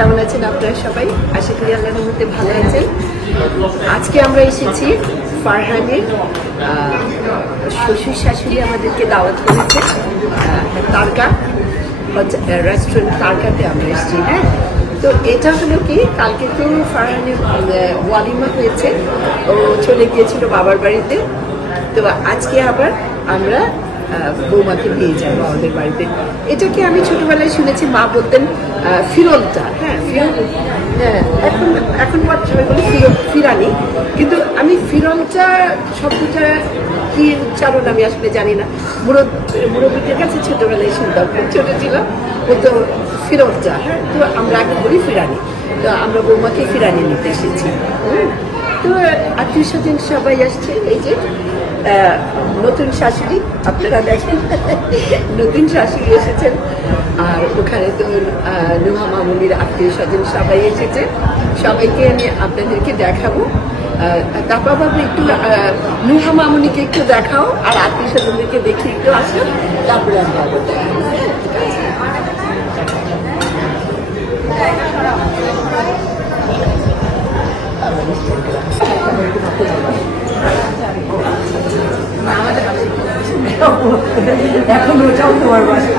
কেমন আছেন আপনারা সবাই? আশা করি আল্লাহর রহমতে ভালো আছেন। আজকে আমরা এসেছি ফারহানের শ্বশুর শাশুড়ি আমাদেরকে দাওয়াত করেছে তারকা রেস্টুরেন্ট তারকাতে আমরা এসেছি। হ্যাঁ, তো এটা হলো কি, কালকে তো ফারহানের ওয়ালিমা হয়েছে, ও চলে গিয়েছিল বাবার বাড়িতে। তো আজকে আবার আমরা বৌমাকে পেয়ে যাবো আমাদের বাড়িতে। এটাকে আমি ছোটবেলায় শুনেছি, মা বলতেন ফিরলটা। হ্যাঁ, হ্যাঁ, এখন সবাই বলি ফিরানি, কিন্তু আমি ফিরলটা শব্দটা কি উচ্চারণ আমি আসলে জানি না। মুরব্বীদের কাছে ছোটবেলায় শুনতাম, খুব ছোট ছিলাম, বলতো ফিরলটা। হ্যাঁ, তো আমরা আগে বলি ফিরানি। তো আমরা বৌমাকে ফিরানি নিতে এসেছি। তো আত্মীয় স্বজন সবাই আসছে। এই যে নতুন শাশুড়ি, আপনারা দেখেন নতুন শাশুড়ি এসেছেন। আর ওখানে তো নুহা মামুনির আত্মীয় স্বজন সবাই এসেছে। সবাইকে আমি আপনাদেরকে দেখাবো। তারপর বাবু একটু নুহা মামুনিকে একটু দেখাও, আর আত্মীয় স্বজনদেরকে দেখে একটু আসো, তারপরে আমি আবার দেখাবো। এখন ওটাও তোমার বাসা।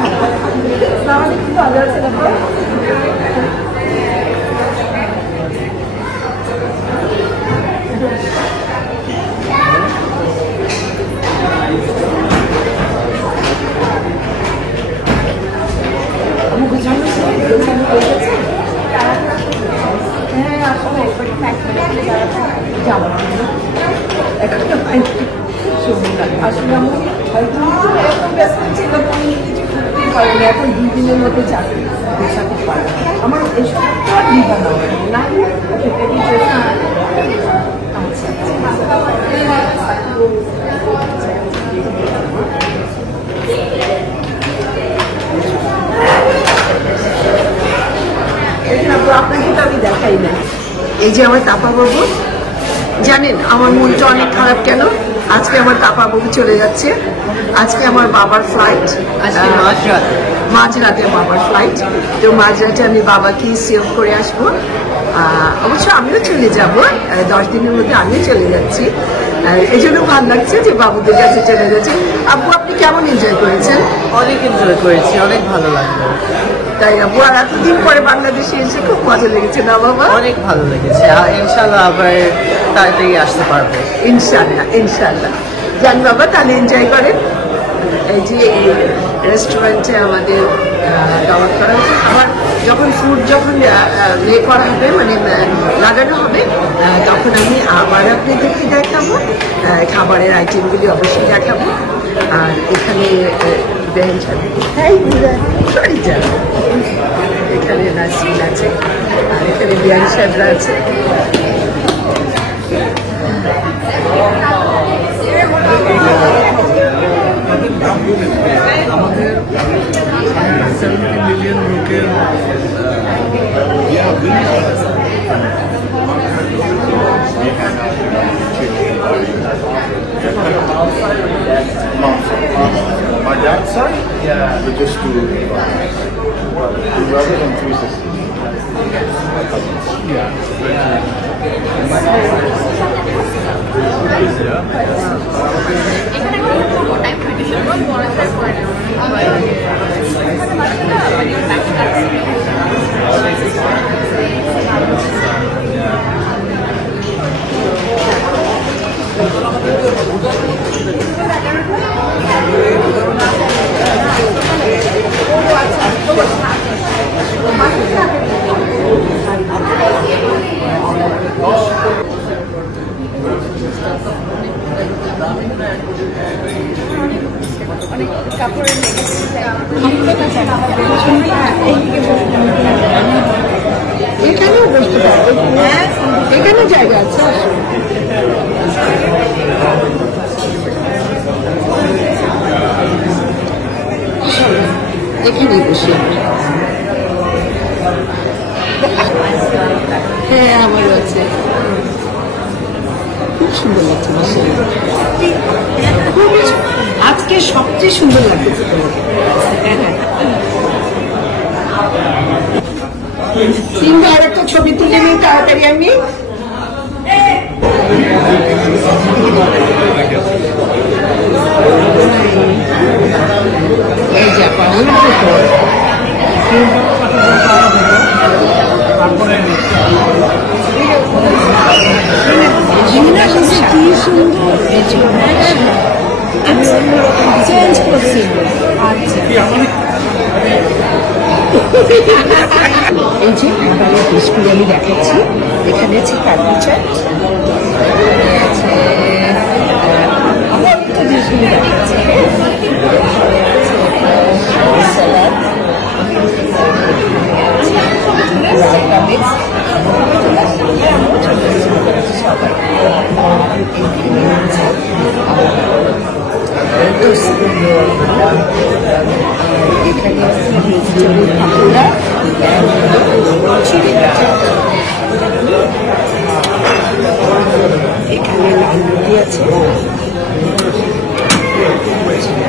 খুব ভালো আছে না? আসলে আমি হয়তো এরকম ব্যস্ত ছিলাম, কিছু করতেই পারিনি। এখন 2 দিনের মধ্যে চাকরি সাথে পারি। আমার এসব না আপনাকে তো আমি দেখাই না। এই যে আমার তাপা বাবু, জানেন আমার মনটা অনেক খারাপ কেন? আজকে আমার তাপা বাবু চলে যাচ্ছে। আজকে আমার বাবার ফ্লাইট, মাঝরাতে বাবার ফ্লাইট। তো মাঝরাতে আমি বাবাকে সেভ করে আসবো। অবশ্য আমিও চলে যাব, 10 দিনের মধ্যে আমিও চলে যাচ্ছি। এই জন্য ভালো লাগছে যে বাবুদের কাছে চলে যাচ্ছে। আব্বু, আপনি কেমন এনজয় করেছেন? অনেক এনজয় করেছি, অনেক ভালো লাগলো। তাই আব্বু, আর এতদিন পরে বাংলাদেশে এসে খুব মজা লেগেছে না বাবা? অনেক ভালো লেগেছে। ইনশাল্লাহ আবার তাড়াতাড়ি আসতে পারবো। ইনশাল্লাহ ইনশাল্লাহ। যান বাবা, তাহলে এনজয় করেন। এই যে রেস্টুরেন্টে আমাদের দাওয়াত করা হচ্ছে। আবার যখন ফুড করা হবে, মানে লাগানো হবে, তখন আমি আবার আপনাদেরকে দেখাবো। খাবারের আইটেমগুলি অবশ্যই দেখাবো। আর এখানে এখানে নাসরিন আছে, আর এখানে বিয়ান সাহেবরা আছে। আমাদের 70 মিলিয়ন লোকের my dad's side, but just two brothers and 3 sisters. কাপড়ের এখানেও বসতে পারবে, এখানে জায়গা আছে। এখানে বসি। হ্যাঁ, আমারও আছে। খুব সুন্দর লাগছে বসে। আজকে সবচেয়ে সুন্দর লাগছে তোমাকে। সিংহ আর একটা ছবি তুলে নিই তাড়াতাড়ি আমি। এই যে কি সুন্দর চেঞ্জ করছি। এই যে আবার ডিসপ্লে আমি দেখাচ্ছি, এখানে আছে কার্বি চাট, আবার একটা ডিসপ্লে দেখাচ্ছি, স্যালাড, রায়তা মিক্স, সবাই এখানে আছে ভেজিটেবল পাকোড়া, এখানে লাল রুটি আছে,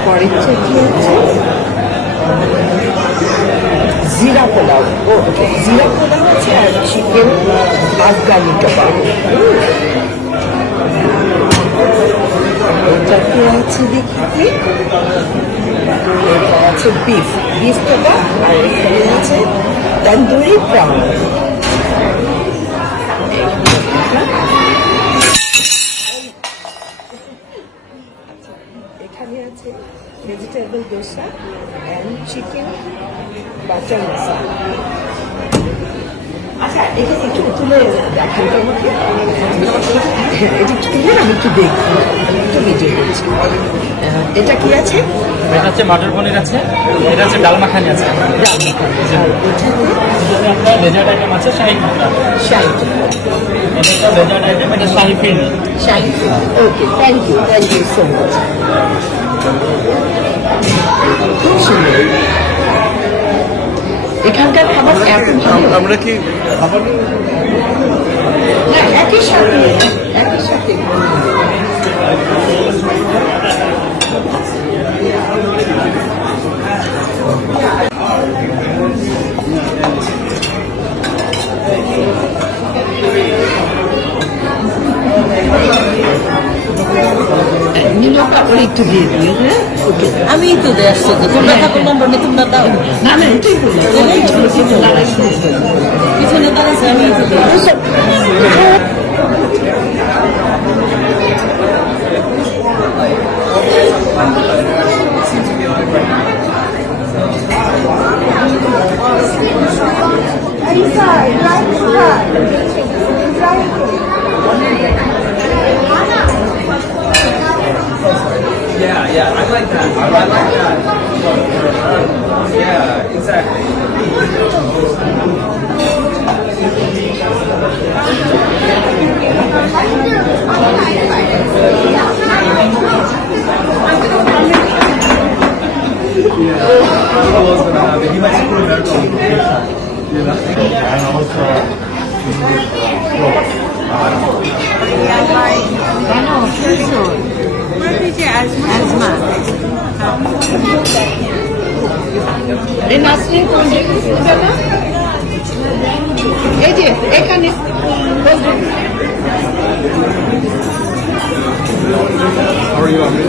পরের চাটনি আছে জিরা পোলাও, জিরা পোলাও আছে, আর চিকেন আফগানি কাবাব। এটাকে আছে দেখি, এটা আছে বিফ কাবাব, আর এখানে আছে তন্দুরি প্রাউন। এখানে আছে vegetable dosa and chicken butter masala. আচ্ছা, এখানে একটু তুলে দেখান তো আমাকে, এটা একটু তুলে আমি একটু দেখি, একটু ভিডিও করছি। এটা কি আছে? এটা হচ্ছে মটর পনির আছে, এটা হচ্ছে ডাল মাখানি আছে, আপনার ডেজার্ট আইটেম আছে শাহী টুকরা, এটা ডেজার্ট আইটেম, এটা শাহী ফিরনি। ওকে, থ্যাংক ইউ সো মাচ। খুব সুন্দর এখানকার খাবার, এত ভালো। আমরা কি খাবার না, একই সাথে একটু দিয়ে দিও। হ্যাঁ, আমি তো দিয়ে আসছি তো, তোমরা থাকো নম্বর নিয়ে তোমরা দাও। না না, এটাই বললাম, পিছনে দাঁড়াচ্ছে, আমি তো দিই। Yeah, I like that. I like that. Yeah, exactly. He might see a miracle. and also এই নাসরিন কোন জায়গায় না, এই যে এখানে how are you, Amir?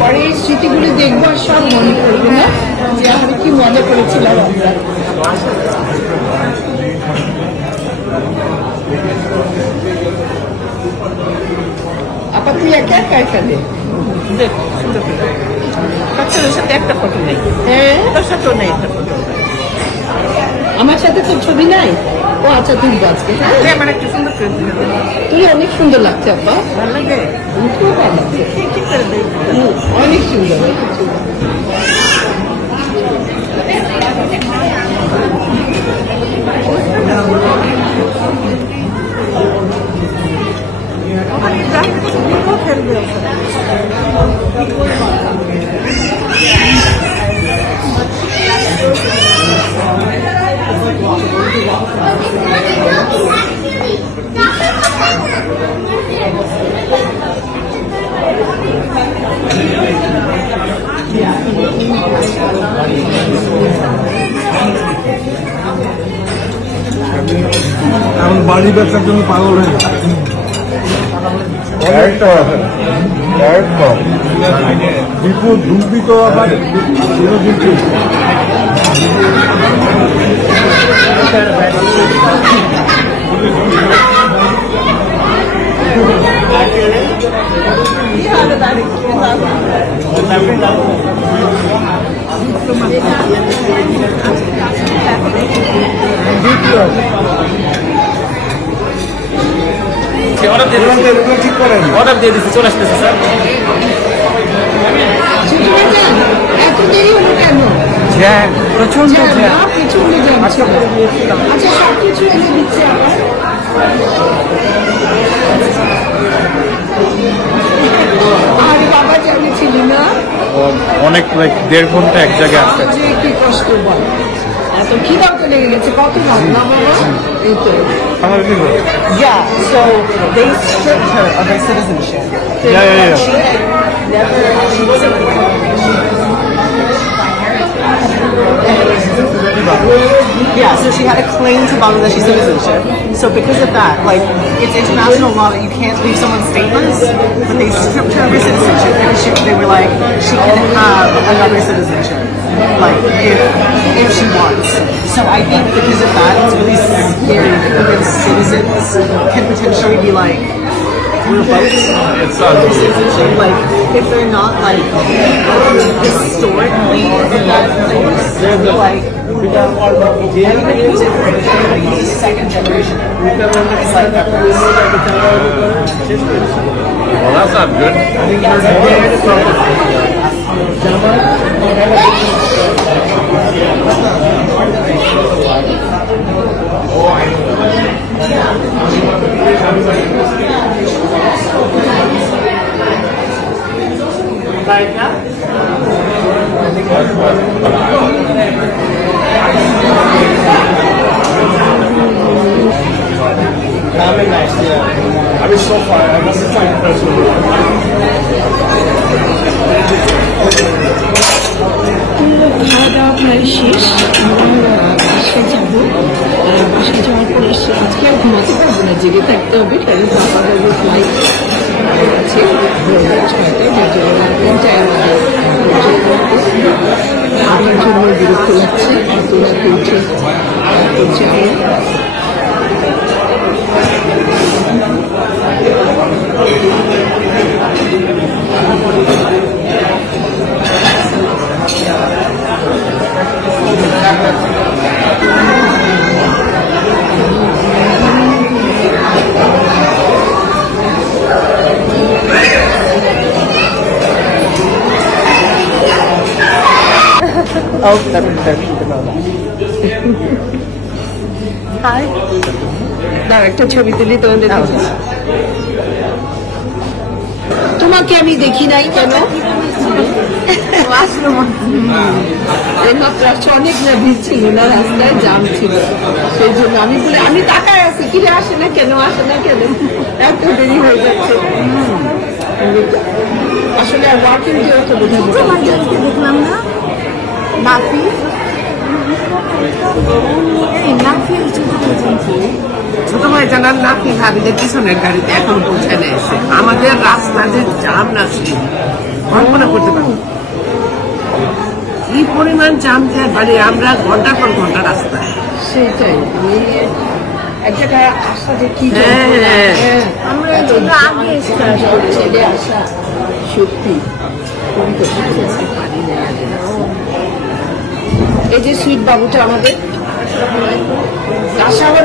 পরে এই স্মৃতিগুলো দেখবো আর সব মনে করবো না যে আমরা কি মজা করেছিলাম আমরা। আপা তুই একা একা এখানে বাচ্চাদের সাথে একটা ফটো নেই, হ্যাঁ, তোর সাথেও নেই একটা ফটো। আমার সাথে তোর ছবি নাই। ও আচ্ছা তুমি আজকে আমার একটা সুন্দর করে দিও। তুই অনেক সুন্দর লাগছে আপা, ভালো লাগে? খুব ভালো লাগছে, ঠিক করে দিই। অনেক সুন্দর, অনেক সুন্দর। এখন বাড়ি ব্যবসার জন্য পাগল হয়ে যায়। বিপুল ধুমপি তো আবার কিন্তু ঠিক করেন অর্ডার দিয়ে দিচ্ছি, চলে আসতেছে স্যার। এত দেরি হলো কেন? জ্যাম প্রচন্ড জ্যাম জ্যাম। না, প্রচন্ড জ্যাম ছিল। আচ্ছা সবকিছু এনে দিচ্ছে আবার। আরে বাবা জ্যামে ছিলি না? অনেক লাইক 1.5 ঘন্টা এক জায়গায় আসতে যে কি কষ্ট বল, এত খিদাও তো লেগে গেছে, কত ভাব না বাবা? এই তো Yeah, so they stripped her of her citizenship. yeah. She had never, she wasn't yeah, so she had a claim to Bangladeshi citizenship. So because of that, like, it's international law that you can't leave someone stateless, but they stripped her of her citizenship because they were like, she can have another citizenship, like, if she wants. So I think because of that, it's really scary because citizens can potentially be like, revoked their citizenship, like, if they're not, like, historically in that place, like, everybody who's in second generation. It's like that place. Well, that's not good. I mean, so far, I guess it's like personal. খাওয়া দাওয়া প্রায় শেষ, আমরা বাসায় যাবো। বাসায় যাওয়ার পরে আজকে আর ঘুমাতে পারবো না, জেগে থাকতে হবে, কারণ বাবার ফ্লাইট আছে 6টায়, যার জন্য রাত্রিটাই আমার জন্য বিরক্ত লাগছে, তোরা করছে Oh, that's Hi. না একটা ছবি তুলি তোমাদের। তোমাকে আমি দেখি নাই কেন? অনেক না ভিড় ছিল না, রাস্তায় জাম ছিল, সেই জন্য আমি বলে আমি তাকায় আছি, কিরে আসে না কেন, আসে না কেন, এত দেরি হয়ে যাচ্ছে। আসলে ওয়ার্কিং ডে তো দেখলাম না নাফি ছোট ভাই জানার নাফি ভাবিদের পিছনের গাড়িতে এখন পৌঁছানে এসে আমাদের রাস্তা যে জাম না ছিল কল্পনা করতে পারবো কি পরিমাণ জাম যায়, মানে আমরা ঘন্টার পর ঘন্টা রাস্তায়। সেইটাই এক জায়গায় আসা যে কি আমরা আগে ছেলে আসা সত্যি খুবই কষ্ট, পারি না। এই যে সুইট বাবুটা আমাদের আশা আবার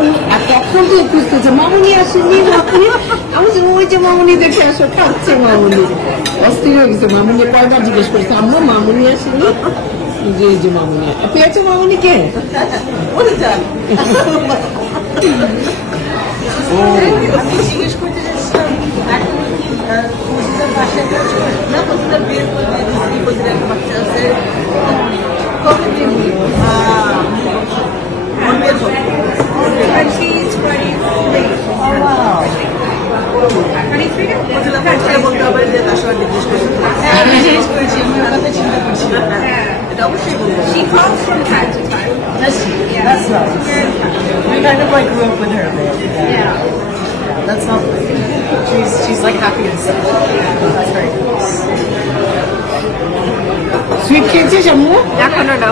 কখন তো খুঁজতেছে মামুনি আসেনি মামুনি, আমি বলছি, ওই যে মামুনি দেখে আসো, খাচ্ছে মামুনি। অস্থির হয়ে গেছে, মামুনি কয়বার জিজ্ঞেস করছে আমরা মামুনি আসেনি, যে এই যে মামুনি পেয়েছো মামুনিকে। জিজ্ঞেস করতে যাচ্ছিলাম এখন মসজিদের পাশে না প্রতিটা বিয়ের প্রতিটা একটা বাচ্চা আছে কবে বিয়ে বলতে হবে যে তার সবাই জিজ্ঞেস করছি আমি ওর কথা চিন্তা করছি এটা অবশ্যই বলবো। That's nice. We kind of like grew up with her a bit. Yeah. That's lovely. She's like happy and stuff. That's very nice. Sweet খেয়েছিস আম্মু? এখনো না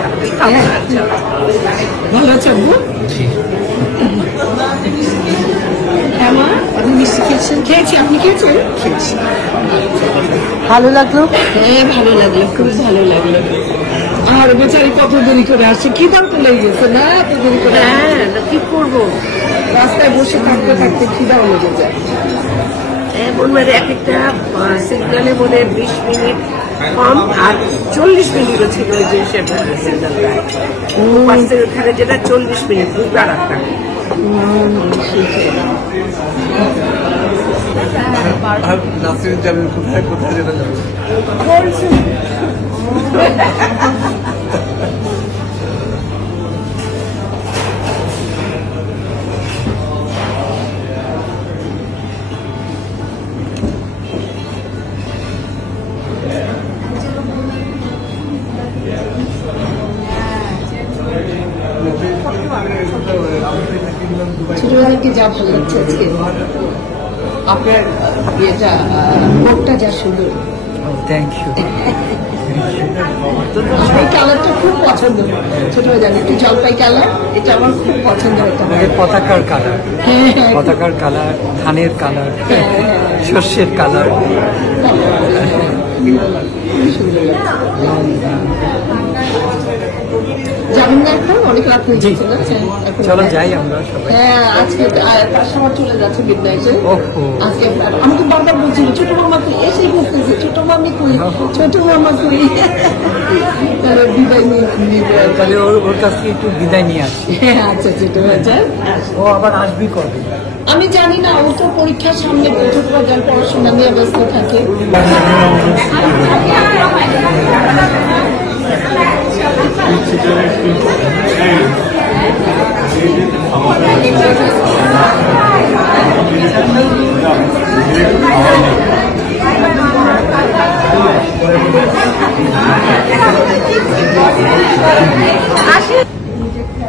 ভালো আছে আম্মু? হ্যাঁ মা, আপনি মিষ্টি খেয়েছেন? খেয়েছি, আপনি খেয়েছেন? খেয়েছি। ভালো লাগলো? হ্যাঁ ভালো লাগলো, খুব ভালো লাগলো। আর বেচারি কত দেরি করে আসছে, কি দাঁড়তে লেগে গেছে না এত দেরি করে? হ্যাঁ কি করবো, রাস্তায় বসে থাকতে থাকতে খিদাও লেগে যায়। এমন মানে এক একটা সিগন্যালের মধ্যে 20 মিনিট কম আর 40 মিনিটও ছিল ওই যে সিগন্যালটা বাসের ওখানে, যেটা 40 মিনিট দুবার একটা। নাসির যাবে কোথায় কোথায় যেতে যাবে ছোটবেলাকে যা ভালো লাগছে আজকে, আপনার ইয়েটা মুখটা যা সুন্দর। Thank you. আমার এই কালারটা খুব পছন্দ, ছোটবেলা একটু জলপাই কালার, এটা আমার খুব পছন্দ হতো। পতাকার কালার, হ্যাঁ হ্যাঁ পতাকার কালার, ধানের কালার, শস্যের কালার। খুবই সুন্দর লাগছে। যাবেন না এখন? অনেক রাত হয়ে গেছে না? চলো যাই আমরা সবাই। হ্যাঁ আজকে তার সময় চলে যাচ্ছে মিডনাইটে। ওহো। আজকে আমাকে বারবার বলছিল ছোট মামা কই, এসেই বলতেছে ছোট মামি কই, ছোট মামা কই। তাহলে বিদায় নিয়ে তাহলে ওর কাছ থেকে একটু বিদায় নিয়ে আসি। হ্যাঁ আচ্ছা ছোট বাচ্চা। ও আবার আসবি কবে? আমি জানি না, ও তো পরীক্ষার সামনে ছোট বাচ্চার পড়াশোনা নিয়ে ব্যস্ত থাকে।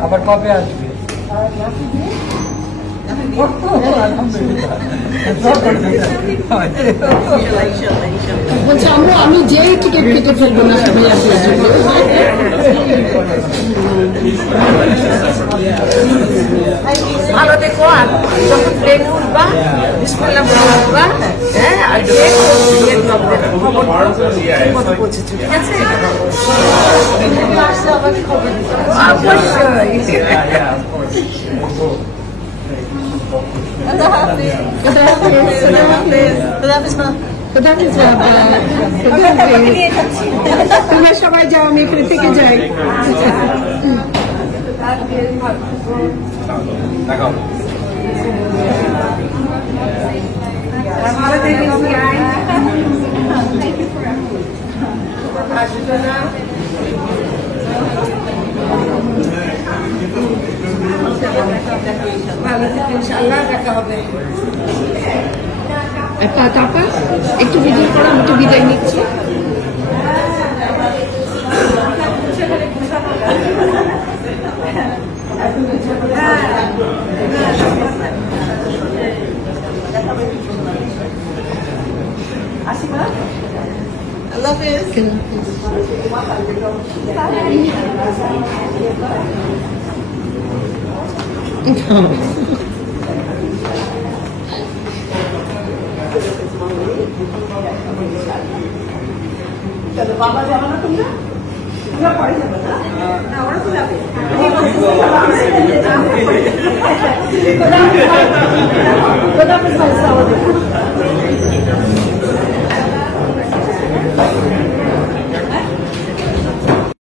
আবার কবে আসবে? বলছে আম্মু আমি যেই টিকিট কেটে ফেলবো না সবাই আসলে ভালো দেখো, আর যখন প্লেনে উঠবা বিসমিল্লাহ বলে উঠবা, হ্যাঁ আর খবর পৌঁছেছো, ঠিক আছে? তোমরা সবাই যাও, আমি এখানে থেকে যাই। ইনশাআল্লাহ দেখা হবে। তারপর একটু ভিডিও করো, আমি একটু বিদায় নিচ্ছি। আল্লাহ হাফেজ। বাবা যাবে না তোমরা? Good